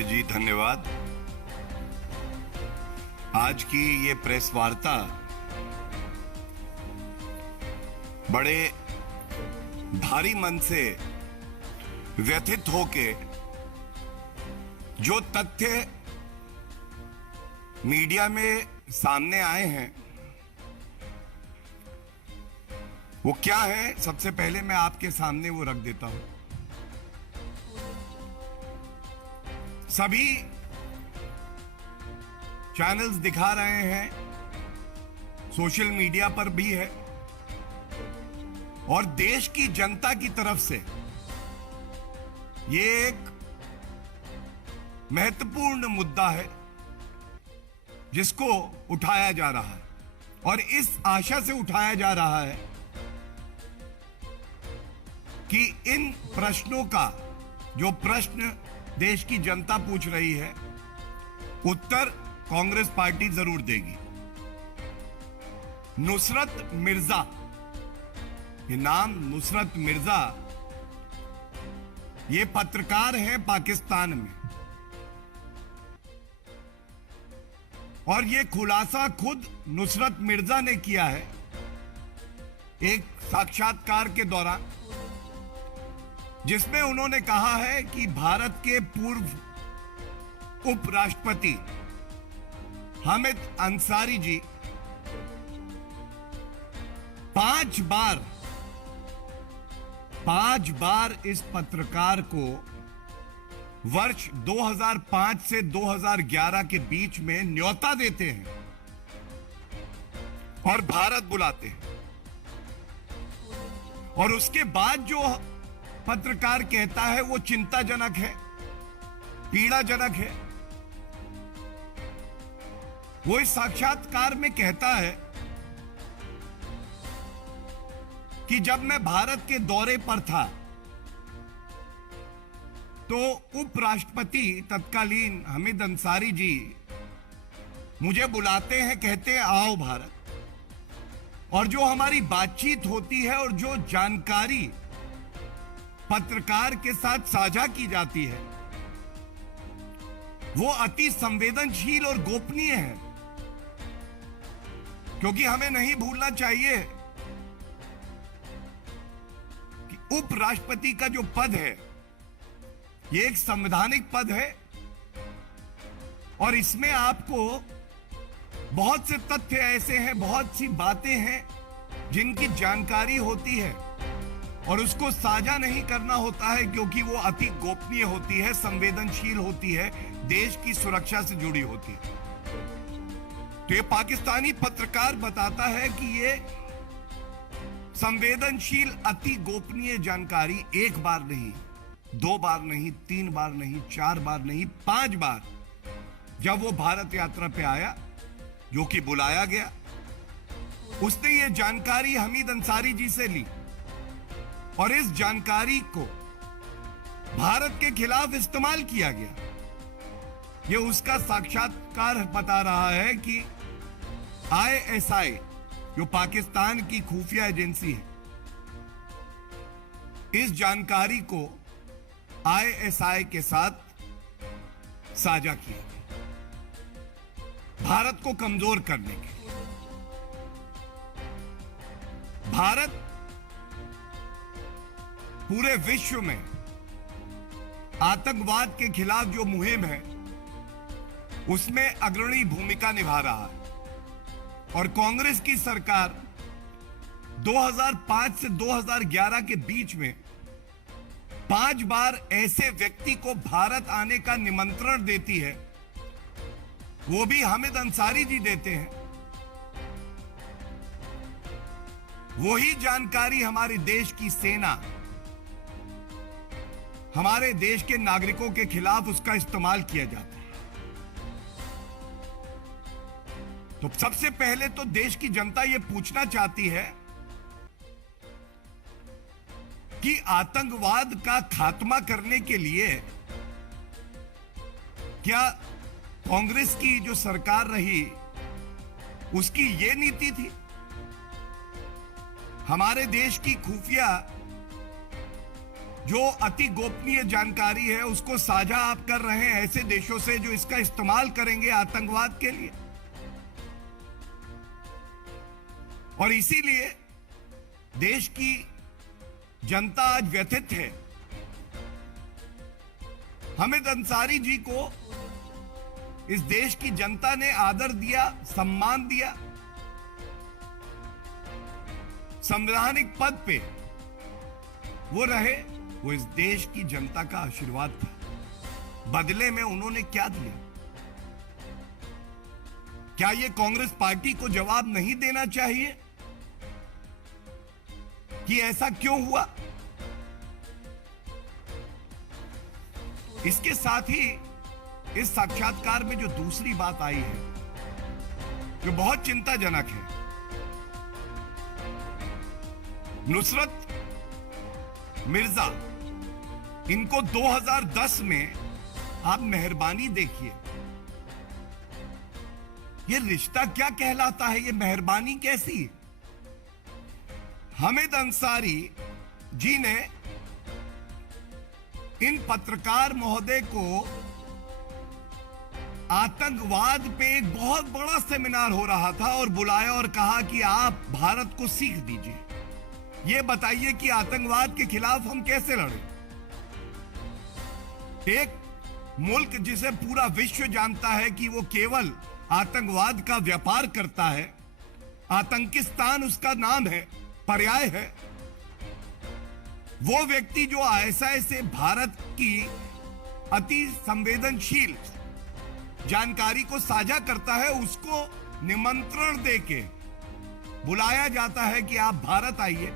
संजय जी, धन्यवाद। आज की ये प्रेस वार्ता बड़े भारी मन से व्यथित होके जो तथ्य मीडिया में सामने आए हैं वो क्या है, सबसे पहले मैं आपके सामने वो रख देता हूं। सभी चैनल्स दिखा रहे हैं, सोशल मीडिया पर भी है और देश की जनता की तरफ से ये एक महत्वपूर्ण मुद्दा है जिसको उठाया जा रहा है और इस आशा से उठाया जा रहा है कि इन प्रश्नों का जो प्रश्न देश की जनता पूछ रही है उत्तर कांग्रेस पार्टी जरूर देगी। नुसरत मिर्जा, ये नाम नुसरत मिर्जा, ये पत्रकार हैं पाकिस्तान में और ये खुलासा खुद नुसरत मिर्जा ने किया है एक साक्षात्कार के दौरान, जिसमें उन्होंने कहा है कि भारत के पूर्व उपराष्ट्रपति हामिद अंसारी जी 5 बार इस पत्रकार को वर्ष 2005 से 2011 के बीच में न्योता देते हैं और भारत बुलाते हैं और उसके बाद जो पत्रकार कहता है वो चिंताजनक है, पीड़ाजनक है। वो इस साक्षात्कार में कहता है कि जब मैं भारत के दौरे पर था तो उपराष्ट्रपति तत्कालीन हामिद अंसारी जी मुझे बुलाते हैं, कहते हैं आओ भारत, और जो हमारी बातचीत होती है और जो जानकारी पत्रकार के साथ साझा की जाती है वो अति संवेदनशील और गोपनीय है, क्योंकि हमें नहीं भूलना चाहिए कि उपराष्ट्रपति का जो पद है ये एक संवैधानिक पद है और इसमें आपको बहुत से तथ्य ऐसे हैं, बहुत सी बातें हैं जिनकी जानकारी होती है और उसको साझा नहीं करना होता है क्योंकि वो अति गोपनीय होती है, संवेदनशील होती है, देश की सुरक्षा से जुड़ी होती है। तो ये पाकिस्तानी पत्रकार बताता है कि ये संवेदनशील अति गोपनीय जानकारी 1 बार नहीं, 2 बार नहीं, 3 बार नहीं, 4 बार नहीं, 5 बार जब वो भारत यात्रा पे आया, जो कि बुलाया गया, उसने ये जानकारी हामिद अंसारी जी से ली और इस जानकारी को भारत के खिलाफ इस्तेमाल किया गया। ये उसका साक्षात्कार बता रहा है कि ISI, जो पाकिस्तान की खुफिया एजेंसी है, इस जानकारी को ISI के साथ साझा किया भारत को कमजोर करने के लिए। भारत पूरे विश्व में आतंकवाद के खिलाफ जो मुहिम है उसमें अग्रणी भूमिका निभा रहा है और कांग्रेस की सरकार 2005 से 2011 के बीच में 5 बार ऐसे व्यक्ति को भारत आने का निमंत्रण देती है, वो भी हामिद अंसारी जी देते हैं। वही जानकारी हमारे देश की सेना हमारे देश के नागरिकों के खिलाफ उसका इस्तेमाल किया जाता है। तो सबसे पहले तो देश की जनता यह पूछना चाहती है कि आतंकवाद का खात्मा करने के लिए क्या कांग्रेस की जो सरकार रही उसकी यह नीति थी? हमारे देश की खुफिया जो अति गोपनीय जानकारी है उसको साझा आप कर रहे हैं ऐसे देशों से जो इसका इस्तेमाल करेंगे आतंकवाद के लिए। और इसीलिए देश की जनता आज व्यथित है। हामिद अंसारी जी को इस देश की जनता ने आदर दिया, सम्मान दिया, संवैधानिक पद पे वो रहे, वो इस देश की जनता का आशीर्वाद था। बदले में उन्होंने क्या दिया? क्या ये कांग्रेस पार्टी को जवाब नहीं देना चाहिए कि ऐसा क्यों हुआ? इसके साथ ही इस साक्षात्कार में जो दूसरी बात आई है जो बहुत चिंताजनक है, नुसरत मिर्जा, इनको 2010 में आप मेहरबानी देखिए, ये रिश्ता क्या कहलाता है? ये मेहरबानी कैसी? हामिद अंसारी जी ने इन पत्रकार महोदय को आतंकवाद पे एक बहुत बड़ा सेमिनार हो रहा था और बुलाया और कहा कि आप भारत को सीख दीजिए, ये बताइए कि आतंकवाद के खिलाफ हम कैसे लड़ें। एक मुल्क जिसे पूरा विश्व जानता है कि वो केवल आतंकवाद का व्यापार करता है, आतंकिस्तान उसका नाम है, पर्याय है, वो व्यक्ति जो आईएसआई से भारत की अति संवेदनशील जानकारी को साझा करता है, उसको निमंत्रण देके बुलाया जाता है कि आप भारत आइए।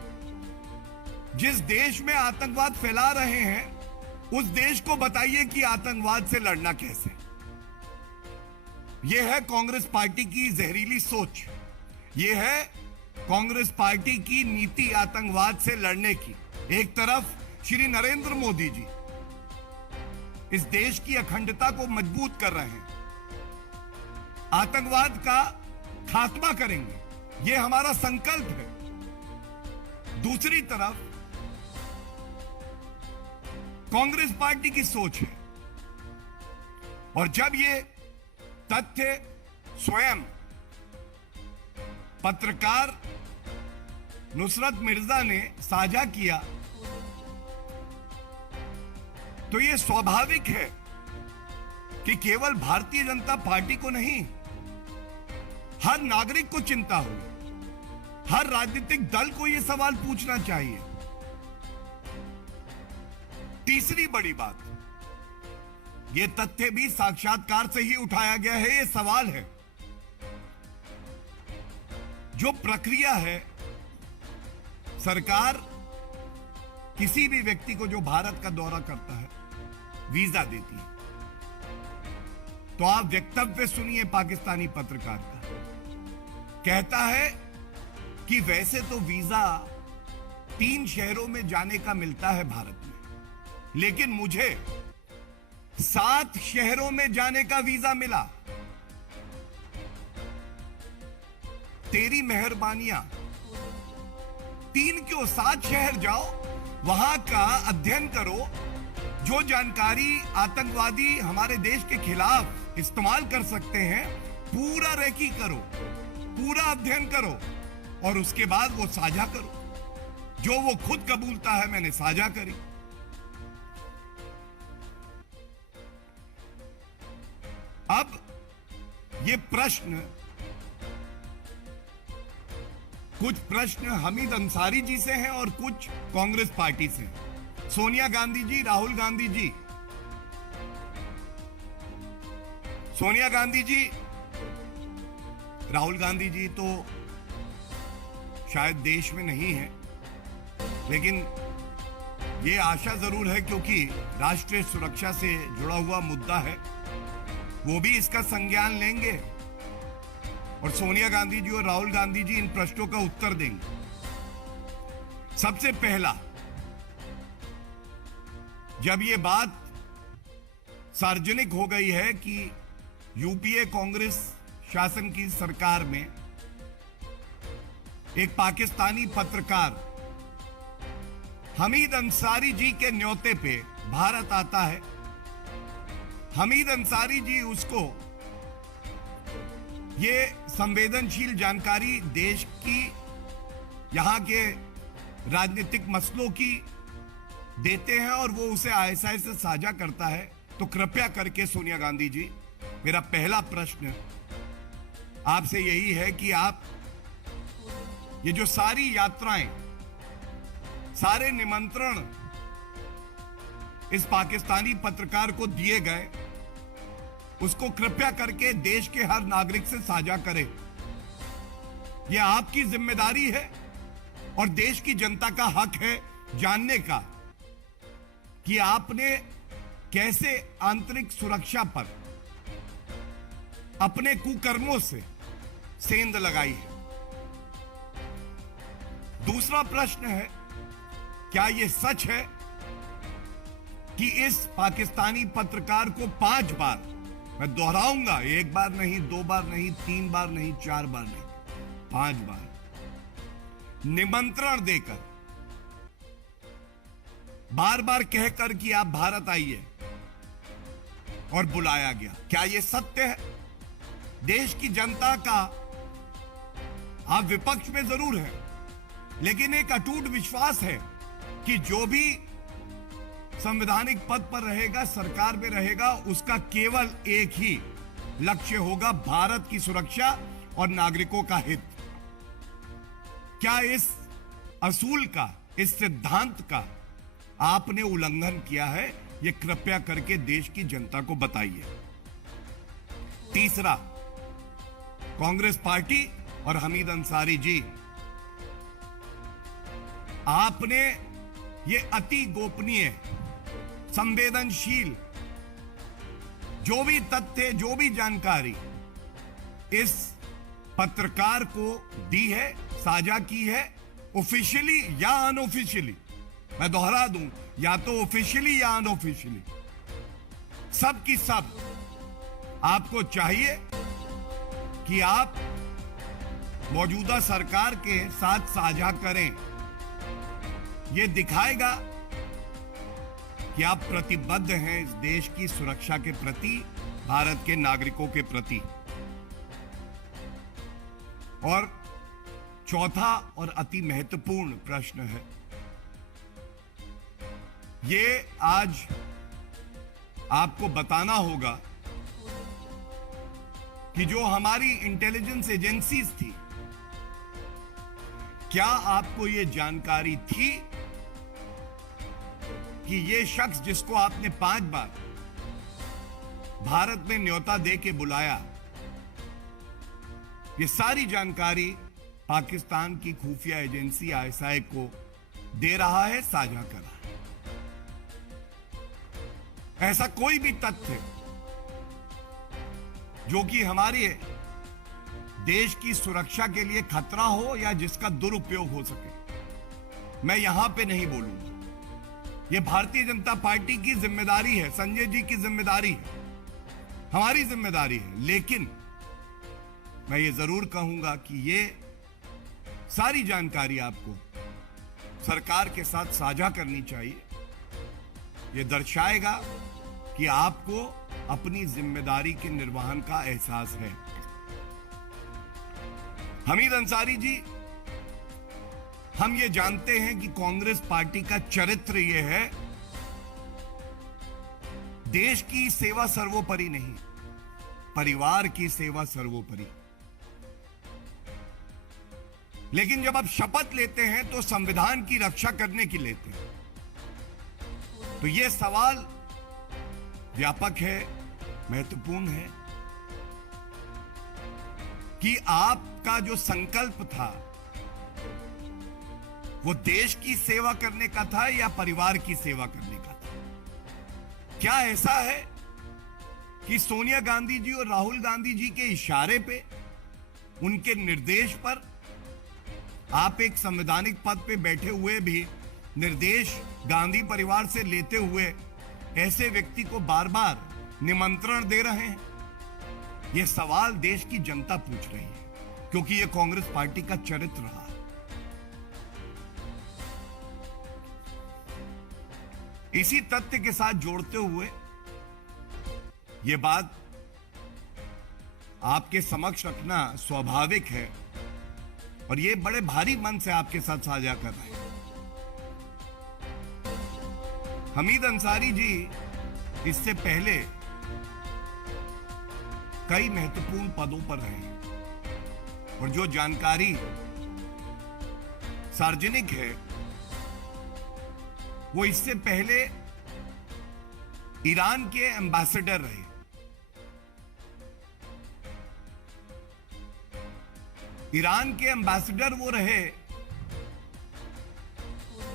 जिस देश में आतंकवाद फैला रहे हैं उस देश को बताइए कि आतंकवाद से लड़ना कैसे। यह है कांग्रेस पार्टी की जहरीली सोच, यह है कांग्रेस पार्टी की नीति आतंकवाद से लड़ने की। एक तरफ श्री नरेंद्र मोदी जी इस देश की अखंडता को मजबूत कर रहे हैं, आतंकवाद का खात्मा करेंगे, यह हमारा संकल्प है। दूसरी तरफ कांग्रेस पार्टी की सोच है, और जब ये तथ्य स्वयं पत्रकार नुसरत मिर्जा ने साझा किया तो यह स्वाभाविक है कि केवल भारतीय जनता पार्टी को नहीं, हर नागरिक को चिंता हो, हर राजनीतिक दल को यह सवाल पूछना चाहिए। तीसरी बड़ी बात, यह तथ्य भी साक्षात्कार से ही उठाया गया है, यह सवाल है, जो प्रक्रिया है, सरकार किसी भी व्यक्ति को जो भारत का दौरा करता है वीजा देती है। तो आप वक्तव्य सुनिए पाकिस्तानी पत्रकार का, कहता है कि वैसे तो वीजा 3 शहरों में जाने का मिलता है भारत में, लेकिन मुझे 7 शहरों में जाने का वीजा मिला। तेरी मेहरबानियां, 3 क्यों, 7 शहर जाओ, वहां का अध्ययन करो, जो जानकारी आतंकवादी हमारे देश के खिलाफ इस्तेमाल कर सकते हैं, पूरा रेकी करो, पूरा अध्ययन करो, और उसके बाद वो साझा करो। जो वो खुद कबूलता है मैंने साझा करी। अब ये प्रश्न, कुछ प्रश्न हामिद अंसारी जी से हैं और कुछ कांग्रेस पार्टी से। सोनिया गांधी जी, राहुल गांधी जी, सोनिया गांधी जी, राहुल गांधी जी तो शायद देश में नहीं है, लेकिन ये आशा जरूर है क्योंकि राष्ट्रीय सुरक्षा से जुड़ा हुआ मुद्दा है, वो भी इसका संज्ञान लेंगे और सोनिया गांधी जी और राहुल गांधी जी इन प्रश्नों का उत्तर देंगे। सबसे पहला, जब ये बात सार्वजनिक हो गई है कि यूपीए कांग्रेस शासन की सरकार में एक पाकिस्तानी पत्रकार हमीद अंसारी जी के न्योते पे भारत आता है। हमीद अंसारी जी उसको ये संवेदनशील जानकारी देश की, यहां के राजनीतिक मसलों की देते हैं और वो उसे आईएसआई से साझा करता है। तो कृपया करके सोनिया गांधी जी, मेरा पहला प्रश्न आपसे यही है कि आप ये जो सारी यात्राएं, सारे निमंत्रण इस पाकिस्तानी पत्रकार को दिए गए, उसको कृपया करके देश के हर नागरिक से साझा करें। यह आपकी जिम्मेदारी है और देश की जनता का हक है जानने का कि आपने कैसे आंतरिक सुरक्षा पर अपने कुकर्मों से सेंध लगाई है। दूसरा प्रश्न है, क्या यह सच है कि इस पाकिस्तानी पत्रकार को 5 बार, मैं दोहराऊंगा, 1 बार नहीं, 2 बार नहीं, 3 बार नहीं, 4 बार नहीं, 5 बार निमंत्रण देकर, बार बार कहकर कि आप भारत आइए और बुलाया गया? क्या यह सत्य है? देश की जनता का आप विपक्ष में जरूर है, लेकिन एक अटूट विश्वास है कि जो भी संवैधानिक पद पर रहेगा, सरकार में रहेगा, उसका केवल एक ही लक्ष्य होगा, भारत की सुरक्षा और नागरिकों का हित। क्या इस असूल का, इस सिद्धांत का आपने उल्लंघन किया है? यह कृपया करके देश की जनता को बताइए। तीसरा, कांग्रेस पार्टी और हमीद अंसारी जी, आपने ये अति गोपनीय, संवेदनशील जो भी तथ्य, जो भी जानकारी इस पत्रकार को दी है, साझा की है, ऑफिशियली या अनऑफिशियली, मैं दोहरा दूं, या तो ऑफिशियली या अनऑफिशियली, सब की सब आपको चाहिए कि आप मौजूदा सरकार के साथ साझा करें। यह दिखाएगा कि आप प्रतिबद्ध हैं इस देश की सुरक्षा के प्रति, भारत के नागरिकों के प्रति। और चौथा और अति महत्वपूर्ण प्रश्न है, ये आज आपको बताना होगा कि जो हमारी इंटेलिजेंस एजेंसीज थी, क्या आपको ये जानकारी थी कि ये शख्स जिसको आपने 5 बार भारत में न्योता दे के बुलाया, ये सारी जानकारी पाकिस्तान की खुफिया एजेंसी आईएसआई को दे रहा है, साझा कर रहा है? ऐसा कोई भी तथ्य जो कि हमारे देश की सुरक्षा के लिए खतरा हो या जिसका दुरुपयोग हो सके, मैं यहां पे नहीं बोलूंगा। यह भारतीय जनता पार्टी की जिम्मेदारी है, संजय जी की जिम्मेदारी है, हमारी जिम्मेदारी है। लेकिन मैं ये जरूर कहूंगा कि ये सारी जानकारी आपको सरकार के साथ साझा करनी चाहिए। यह दर्शाएगा कि आपको अपनी जिम्मेदारी के निर्वहन का एहसास है। हमीद अंसारी जी, हम ये जानते हैं कि कांग्रेस पार्टी का चरित्र यह है, देश की सेवा सर्वोपरि नहीं, परिवार की सेवा सर्वोपरि। लेकिन जब आप शपथ लेते हैं तो संविधान की रक्षा करने की लेते हैं। तो यह सवाल व्यापक है, महत्वपूर्ण है कि आपका जो संकल्प था वो देश की सेवा करने का था या परिवार की सेवा करने का था? क्या ऐसा है कि सोनिया गांधी जी और राहुल गांधी जी के इशारे पे, उनके निर्देश पर आप एक संवैधानिक पद पे बैठे हुए भी निर्देश गांधी परिवार से लेते हुए ऐसे व्यक्ति को बार बार निमंत्रण दे रहे हैं? यह सवाल देश की जनता पूछ रही है, क्योंकि यह कांग्रेस पार्टी का चरित्र रहा है। इसी तथ्य के साथ जोड़ते हुए यह बात आपके समक्ष रखना स्वाभाविक है और ये बड़े भारी मन से आपके साथ साझा कर रहे हैं। हमीद अंसारी जी इससे पहले कई महत्वपूर्ण पदों पर रहे हैं और जो जानकारी सार्वजनिक है वो इससे पहले ईरान के एम्बेसडर रहे। ईरान के एम्बेसडर वो रहे,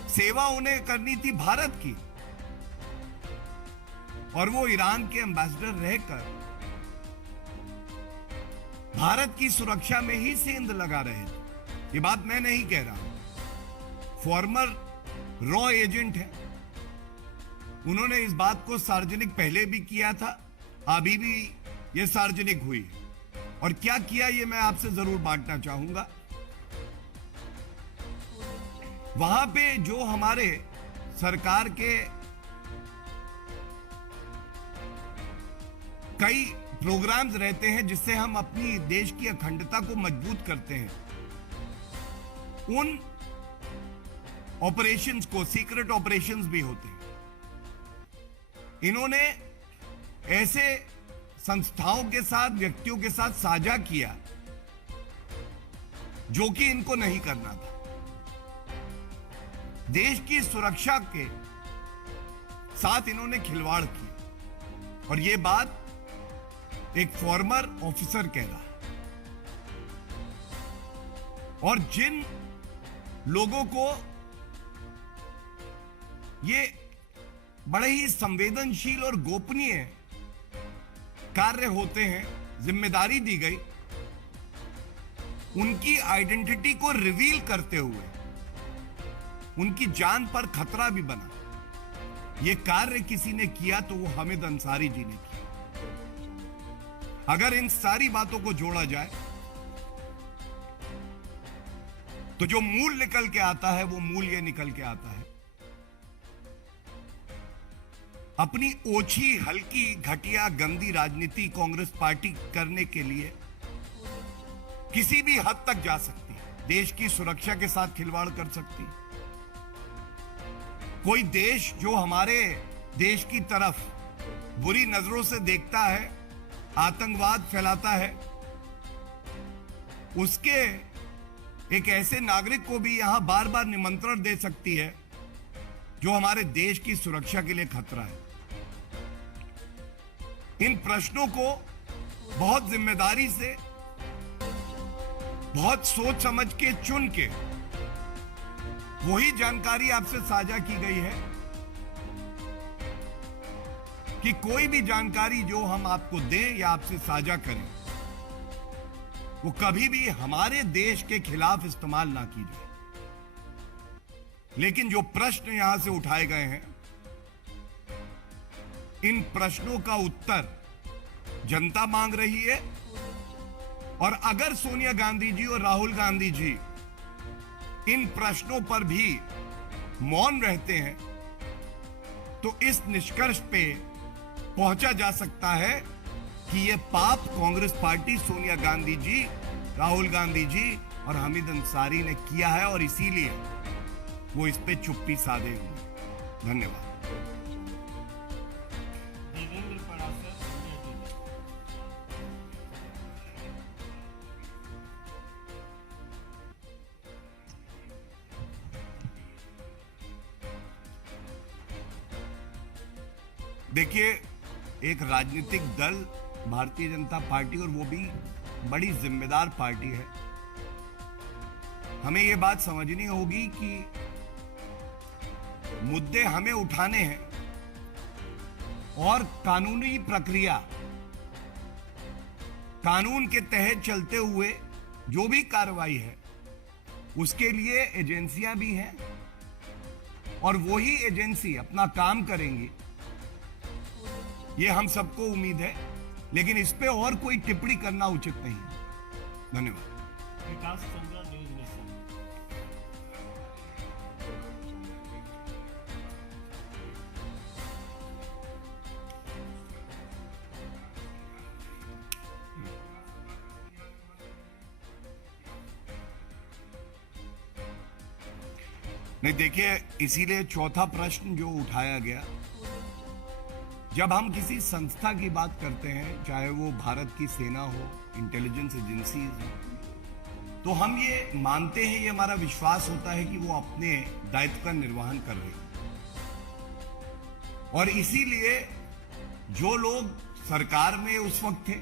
सेवा उन्हें करनी थी भारत की, और वो ईरान के एम्बेसडर रहकर भारत की सुरक्षा में ही सेंध लगा रहे थे। ये बात मैं नहीं कह रहा हूं, फॉर्मर रॉ एजेंट है, उन्होंने इस बात को सार्वजनिक पहले भी किया था, अभी भी ये सार्वजनिक हुई और क्या किया ये मैं आपसे जरूर बांटना चाहूंगा। वहां पे जो हमारे सरकार के कई प्रोग्राम्स रहते हैं जिससे हम अपनी देश की अखंडता को मजबूत करते हैं, उन ऑपरेशंस को सीक्रेट ऑपरेशंस भी होते हैं। इन्होंने ऐसे संस्थाओं के साथ, व्यक्तियों के साथ साझा किया जो कि इनको नहीं करना था। देश की सुरक्षा के साथ इन्होंने खिलवाड़ किया और यह बात एक फॉर्मर ऑफिसर कह रहा है। और जिन लोगों को ये बड़े ही संवेदनशील और गोपनीय कार्य होते हैं, जिम्मेदारी दी गई, उनकी आइडेंटिटी को रिवील करते हुए उनकी जान पर खतरा भी बना, यह कार्य किसी ने किया तो वो हामिद अंसारी जी ने किया। अगर इन सारी बातों को जोड़ा जाए तो जो मूल निकल के आता है वो मूल ये निकल के आता है, अपनी ओछी, हल्की, घटिया, गंदी राजनीति कांग्रेस पार्टी करने के लिए किसी भी हद तक जा सकती है, देश की सुरक्षा के साथ खिलवाड़ कर सकती है। कोई देश जो हमारे देश की तरफ बुरी नजरों से देखता है, आतंकवाद फैलाता है, उसके एक ऐसे नागरिक को भी यहां बार बार निमंत्रण दे सकती है जो हमारे देश की सुरक्षा के लिए खतरा है। इन प्रश्नों को बहुत जिम्मेदारी से, बहुत सोच समझ के चुन के वही जानकारी आपसे साझा की गई है कि कोई भी जानकारी जो हम आपको दें या आपसे साझा करें वो कभी भी हमारे देश के खिलाफ इस्तेमाल ना की जाए। लेकिन जो प्रश्न यहां से उठाए गए हैं, इन प्रश्नों का उत्तर जनता मांग रही है और अगर सोनिया गांधी जी और राहुल गांधी जी इन प्रश्नों पर भी मौन रहते हैं तो इस निष्कर्ष पे पहुंचा जा सकता है कि यह पाप कांग्रेस पार्टी, सोनिया गांधी जी, राहुल गांधी जी और हामिद अंसारी ने किया है और इसीलिए वो इस पे चुप्पी साधे हुए। धन्यवाद। देखिए, एक राजनीतिक दल भारतीय जनता पार्टी, और वो भी बड़ी जिम्मेदार पार्टी है, हमें यह बात समझनी होगी कि मुद्दे हमें उठाने हैं और कानूनी प्रक्रिया, कानून के तहत चलते हुए जो भी कार्रवाई है उसके लिए एजेंसियां भी हैं और वही एजेंसी अपना काम करेंगी, ये हम सबको उम्मीद है। लेकिन इस पे और कोई टिप्पणी करना उचित नहीं है। धन्यवाद। विकास चंद्रा, न्यूज नेशन। नहीं, देखिए, इसीलिए चौथा प्रश्न जो उठाया गया, जब हम किसी संस्था की बात करते हैं, चाहे वो भारत की सेना हो, इंटेलिजेंस एजेंसीज हो, तो हम ये मानते हैं, ये हमारा विश्वास होता है कि वो अपने दायित्व का निर्वहन कर रहे हैं। और इसीलिए जो लोग सरकार में उस वक्त थे,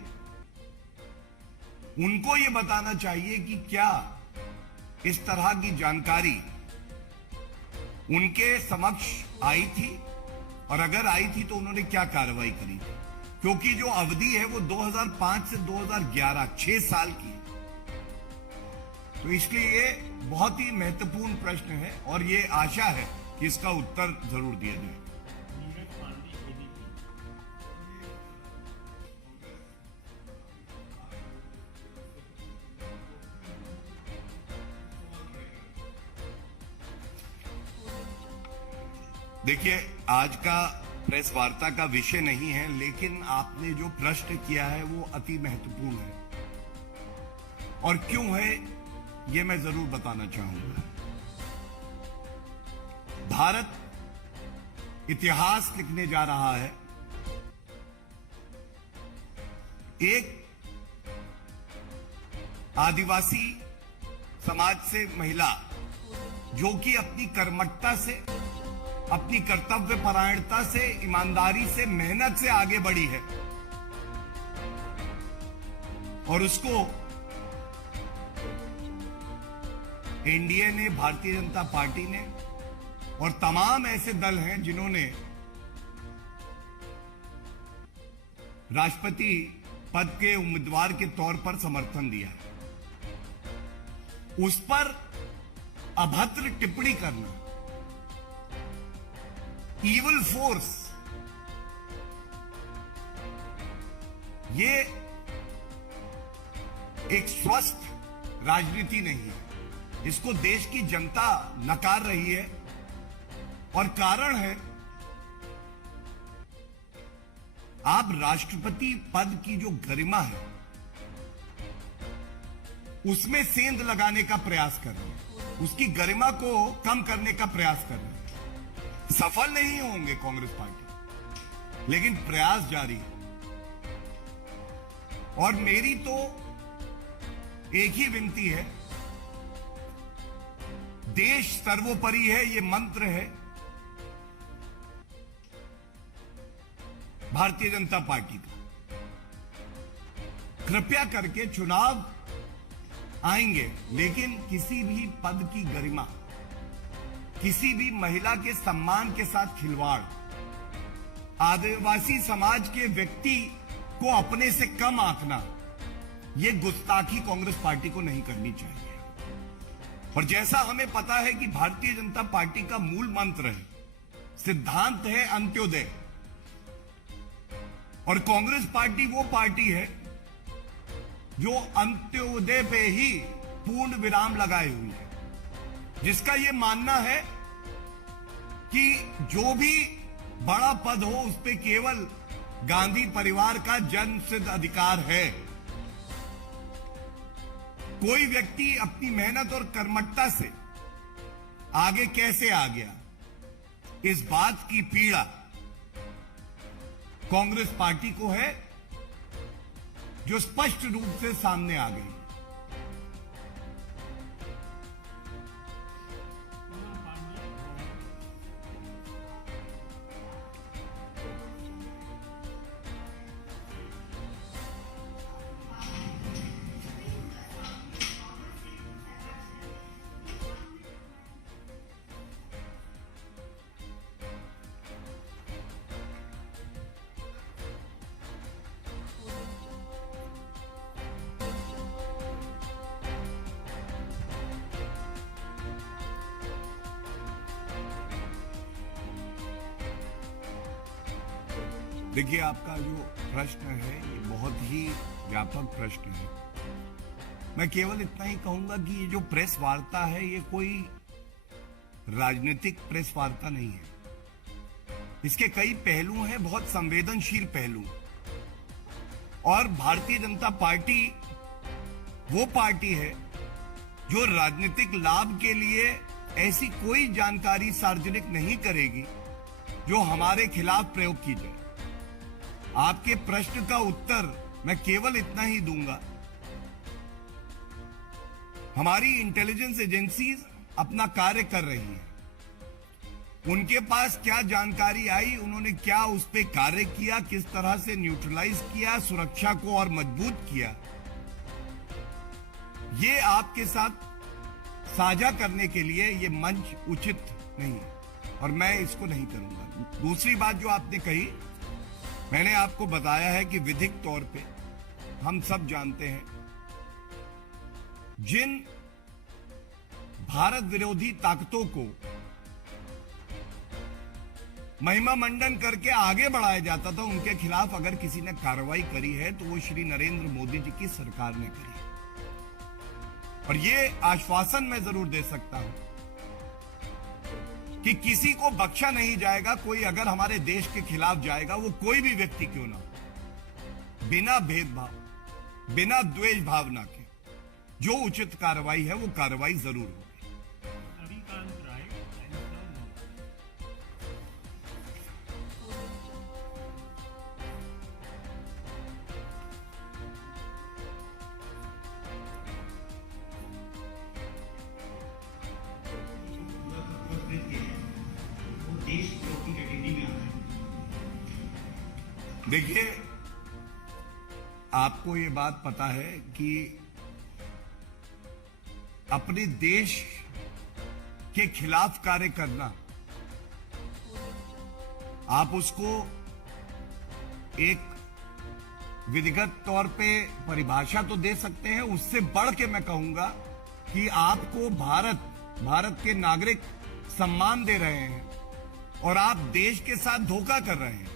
उनको ये बताना चाहिए कि क्या इस तरह की जानकारी उनके समक्ष आई थी, और अगर आई थी तो उन्होंने क्या कार्रवाई करी थी। क्योंकि जो अवधि है वो 2005 से 2011, 6 साल की है। तो इसलिए ये बहुत ही महत्वपूर्ण प्रश्न है और ये आशा है कि इसका उत्तर जरूर दिया जाए। देखिए, आज का प्रेस वार्ता का विषय नहीं है, लेकिन आपने जो प्रश्न किया है वो अति महत्वपूर्ण है। और क्यों है ये मैं जरूर बताना चाहूंगा। भारत इतिहास लिखने जा रहा है। एक आदिवासी समाज से महिला जो कि अपनी कर्मठता से, अपनी कर्तव्य परायणता से, ईमानदारी से, मेहनत से आगे बढ़ी है, और उसको एनडीए ने, भारतीय जनता पार्टी ने और तमाम ऐसे दल हैं जिन्होंने राष्ट्रपति पद के उम्मीदवार के तौर पर समर्थन दिया है, उस पर अभद्र टिप्पणी करना, इविल फोर्स, ये एक स्वस्थ राजनीति नहीं है। इसको देश की जनता नकार रही है, और कारण है आप राष्ट्रपति पद की जो गरिमा है उसमें सेंध लगाने का प्रयास कर रहे हैं, उसकी गरिमा को कम करने का प्रयास कर रहे हैं। सफल नहीं होंगे कांग्रेस पार्टी, लेकिन प्रयास जारी है। और मेरी तो एक ही विनती है, देश सर्वोपरि है, ये मंत्र है भारतीय जनता पार्टी का। कृपया करके चुनाव आएंगे, लेकिन किसी भी पद की गरिमा, किसी भी महिला के सम्मान के साथ खिलवाड़, आदिवासी समाज के व्यक्ति को अपने से कम आंकना, यह गुस्ताखी कांग्रेस पार्टी को नहीं करनी चाहिए। और जैसा हमें पता है कि भारतीय जनता पार्टी का मूल मंत्र है, सिद्धांत है अंत्योदय, और कांग्रेस पार्टी वो पार्टी है जो अंत्योदय पे ही पूर्ण विराम लगाए हुई है, जिसका यह मानना है कि जो भी बड़ा पद हो उस पे केवल गांधी परिवार का जन्मसिद्ध अधिकार है। कोई व्यक्ति अपनी मेहनत और कर्मठता से आगे कैसे आ गया, इस बात की पीड़ा कांग्रेस पार्टी को है, जो स्पष्ट रूप से सामने आ गई। देखिए, आपका जो प्रश्न है ये बहुत ही व्यापक प्रश्न है। मैं केवल इतना ही कहूंगा कि ये जो प्रेस वार्ता है ये कोई राजनीतिक प्रेस वार्ता नहीं है। इसके कई पहलू हैं, बहुत संवेदनशील पहलू। और भारतीय जनता पार्टी वो पार्टी है जो राजनीतिक लाभ के लिए ऐसी कोई जानकारी सार्वजनिक नहीं करेगी जो हमारे खिलाफ प्रयोग की जाए। आपके प्रश्न का उत्तर मैं केवल इतना ही दूंगा, हमारी इंटेलिजेंस एजेंसीज अपना कार्य कर रही हैं। उनके पास क्या जानकारी आई, उन्होंने क्या उस पर कार्य किया, किस तरह से न्यूट्रलाइज किया, सुरक्षा को और मजबूत किया, ये आपके साथ साझा करने के लिए ये मंच उचित नहीं है और मैं इसको नहीं करूंगा। दूसरी बात जो आपने कही, मैंने आपको बताया है कि विधिक तौर पे हम सब जानते हैं जिन भारत विरोधी ताकतों को महिमा मंडन करके आगे बढ़ाया जाता था, उनके खिलाफ अगर किसी ने कार्रवाई करी है तो वो श्री नरेंद्र मोदी जी की सरकार ने करी है। और ये आश्वासन मैं जरूर दे सकता हूं कि किसी को बख्शा नहीं जाएगा। कोई अगर हमारे देश के खिलाफ जाएगा, वो कोई भी व्यक्ति क्यों ना, बिना भेदभाव, बिना द्वेष भावना के जो उचित कार्रवाई है वो कार्रवाई जरूर होगी। देखिए, आपको ये बात पता है कि अपने देश के खिलाफ कार्य करना, आप उसको एक विधिगत तौर पे परिभाषा तो दे सकते हैं, उससे बढ़ के मैं कहूंगा कि आपको भारत के नागरिक सम्मान दे रहे हैं और आप देश के साथ धोखा कर रहे हैं।